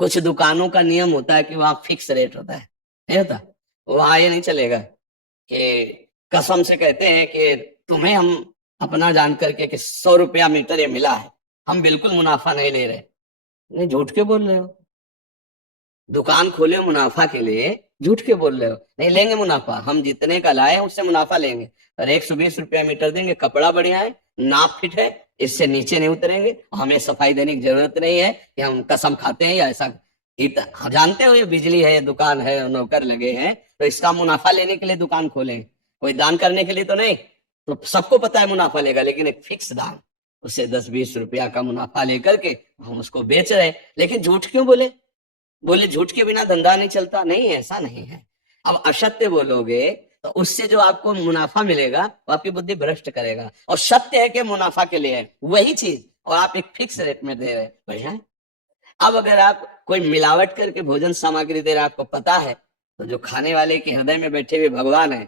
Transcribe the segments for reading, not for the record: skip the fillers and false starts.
कुछ दुकानों का नियम होता है कि वहां फिक्स रेट होता है, नहीं होता? वहां ये नहीं चलेगा कि कसम से कहते हैं कि तुम्हें हम अपना जान करके कि 100 रुपया मीटर ये मिला है, हम बिल्कुल मुनाफा नहीं ले रहे। नहीं, झूठ क्यों बोल रहे हो? दुकान खोले हो मुनाफा के लिए, झूठ क्यों बोल रहे हो? नहीं लेंगे मुनाफा, हम जितने का लाए हैं उससे मुनाफा लेंगे, और 120 रुपया मीटर देंगे, कपड़ा बढ़िया है, नाप फिट है, इससे नीचे नहीं उतरेंगे, हमें सफाई देने की जरूरत नहीं है कि हम कसम खाते हैं या ऐसा। हम जानते हो ये बिजली है, ये दुकान है, नौकर लगे हैं, तो इसका मुनाफा लेने के लिए दुकान खोले, कोई दान करने के लिए तो नहीं। तो सबको पता है मुनाफा लेगा, लेकिन एक फिक्स दाम, उससे 10-20 रुपया का मुनाफा लेकर के हम उसको बेच रहे हैं। लेकिन झूठ क्यों बोले? बोले झूठ के बिना धंधा नहीं चलता, नहीं ऐसा नहीं है। अब असत्य बोलोगे तो उससे जो आपको मुनाफा मिलेगा वो आपकी बुद्धि भ्रष्ट करेगा, और सत्य है कि मुनाफा के लिए है वही चीज, और आप एक फिक्स रेट में दे रहे हैं, बढ़िया है। अब अगर आप कोई मिलावट करके भोजन सामग्री दे रहे हैं, आपको पता है, तो जो खाने वाले के हृदय में बैठे हुए भगवान है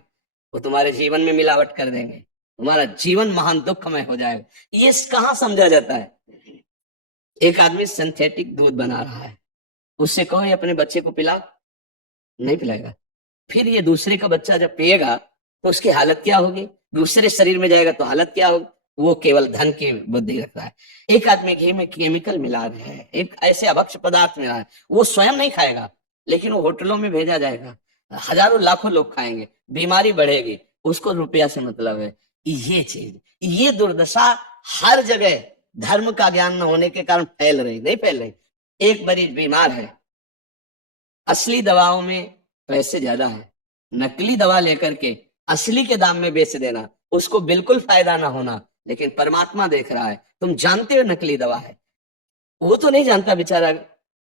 वो तुम्हारे जीवन में मिलावट कर देंगे, तुम्हारा जीवन महान दुखमय हो जाएगा। ये कहाँ समझा जाता है? एक आदमी सिंथेटिक दूध बना रहा है, उससे कहो ये अपने बच्चे को पिला, नहीं पिलाएगा। फिर ये दूसरे का बच्चा जब पिएगा तो उसकी हालत क्या होगी? दूसरे शरीर में जाएगा तो हालत क्या होगी? वो केवल धन की बुद्धि रखता है। एक आदमी घी में केमिकल मिला रहे हैं, एक ऐसे अभक्ष पदार्थ मिला है, वो स्वयं नहीं खाएगा, लेकिन वो होटलों में भेजा जाएगा, हजारों लाखों लोग खाएंगे, बीमारी बढ़ेगी, उसको रुपया से मतलब है। ये चीज, ये दुर्दशा हर जगह धर्म का ज्ञान न होने के कारण फैल रही, नहीं फैल रही। एक मरीज बीमार है, असली दवाओं में पैसे ज्यादा है, नकली दवा लेकर के असली के दाम में बेच देना, उसको बिल्कुल फायदा ना होना, लेकिन परमात्मा देख रहा है। तुम जानते हो नकली दवा है, वो तो नहीं जानता बेचारा,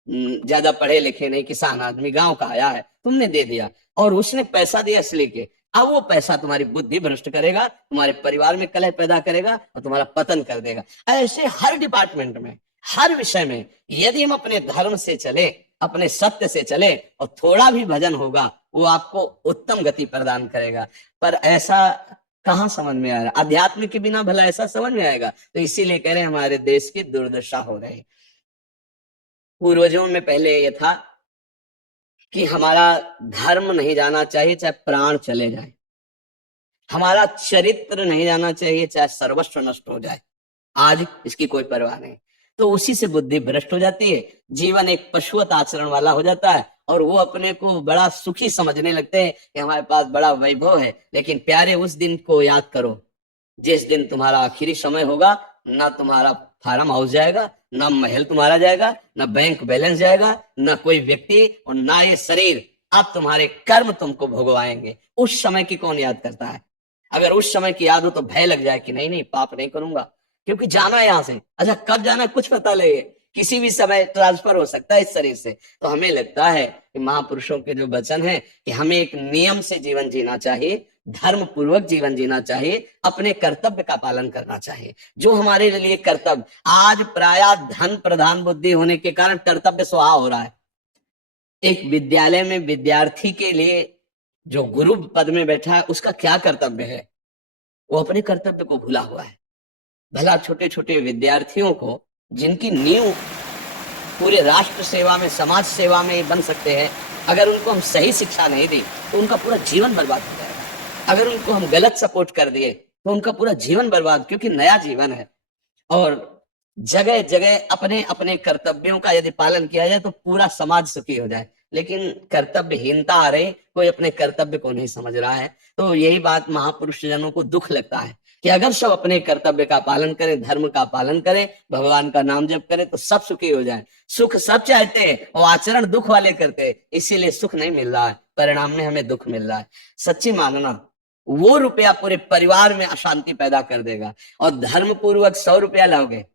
ज्यादा पढ़े लिखे नहीं, किसान आदमी गांव का आया है, तुमने दे दिया और उसने पैसा दिया असली के। अब वो पैसा तुम्हारी बुद्धि भ्रष्ट करेगा, तुम्हारे परिवार में कलह पैदा करेगा और तुम्हारा पतन कर देगा। ऐसे हर डिपार्टमेंट में, हर विषय में यदि हम अपने धर्म से चले, अपने सत्य से चले, और थोड़ा भी भजन होगा, वो आपको उत्तम गति प्रदान करेगा। पर ऐसा कहाँ समझ में आ रहा? अध्यात्म के बिना भला ऐसा समझ में आएगा? तो इसीलिए कह रहे हैं हमारे देश की दुर्दशा हो रही। पूर्वजों में पहले ये था कि हमारा धर्म नहीं जाना चाहिए चाहे प्राण चले जाए, हमारा चरित्र नहीं जाना चाहिए चाहे सर्वस्व नष्ट हो जाए। आज इसकी कोई परवाह नहीं, तो उसी से बुद्धि भ्रष्ट हो जाती है, जीवन एक पशुवत आचरण वाला हो जाता है, और वो अपने को बड़ा सुखी समझने लगते हैं कि हमारे पास बड़ा वैभव है। लेकिन प्यारे, उस दिन को याद करो जिस दिन तुम्हारा आखिरी समय होगा, ना तुम्हारा फार्म हाउस जाएगा, ना महल तुम्हारा जाएगा, ना बैंक बैलेंस जाएगा, ना कोई व्यक्ति, और ना ये शरीर। अब तुम्हारे कर्म तुमको भोगवाएंगे। उस समय की कौन याद करता है? अगर उस समय की याद हो तो भय लग जाए कि नहीं नहीं, पाप नहीं करूंगा, क्योंकि जाना है यहाँ से। अच्छा, कब जाना है कुछ पता नहीं है, किसी भी समय ट्रांसफर हो सकता है इस शरीर से। तो हमें लगता है कि महापुरुषों के जो वचन है कि हमें एक नियम से जीवन जीना चाहिए, धर्म पूर्वक जीवन जीना चाहिए, अपने कर्तव्य का पालन करना चाहिए। जो हमारे लिए कर्तव्य, आज प्राय धन प्रधान बुद्धि होने के कारण कर्तव्य स्वाहा हो रहा है। एक विद्यालय में विद्यार्थी के लिए जो गुरु पद में बैठा है, उसका क्या कर्तव्य है? वो अपने कर्तव्य को भूला हुआ है। भला छोटे छोटे विद्यार्थियों को, जिनकी नींव पूरे राष्ट्र सेवा में, समाज सेवा में बन सकते हैं, अगर उनको हम सही शिक्षा नहीं दी तो उनका पूरा जीवन बर्बाद हो जाएगा। अगर उनको हम गलत सपोर्ट कर दिए तो उनका पूरा जीवन बर्बाद, क्योंकि नया जीवन है। और जगह जगह अपने अपने कर्तव्यों का यदि पालन किया जाए तो पूरा समाज सुखी हो जाए। लेकिन कर्तव्यहीनता आ रही, कोई अपने कर्तव्य को नहीं समझ रहा है। तो यही बात महापुरुष जनों को दुख लगता है कि अगर सब अपने कर्तव्य का पालन करें, धर्म का पालन करें, भगवान का नाम जप करें, तो सब सुखी हो जाए। सुख सब चाहते हैं और आचरण दुख वाले करते हैं, इसीलिए सुख नहीं मिल रहा है, परिणाम में हमें दुख मिल रहा है। सच्ची मानना, वो रुपया पूरे परिवार में अशांति पैदा कर देगा। और धर्म पूर्वक 100 रुपया लाओगे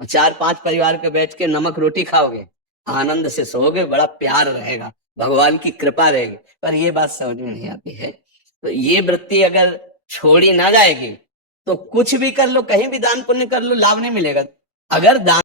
और 4-5 परिवार के बैठ के नमक रोटी खाओगे, आनंद से सोओगे, बड़ा प्यार रहेगा, भगवान की कृपा रहेगी। पर ये बात समझ में नहीं आती है। तो ये वृत्ति अगर छोड़ी ना जाएगी तो कुछ भी कर लो, कहीं भी दान पुण्य कर लो, लाभ नहीं मिलेगा। अगर दान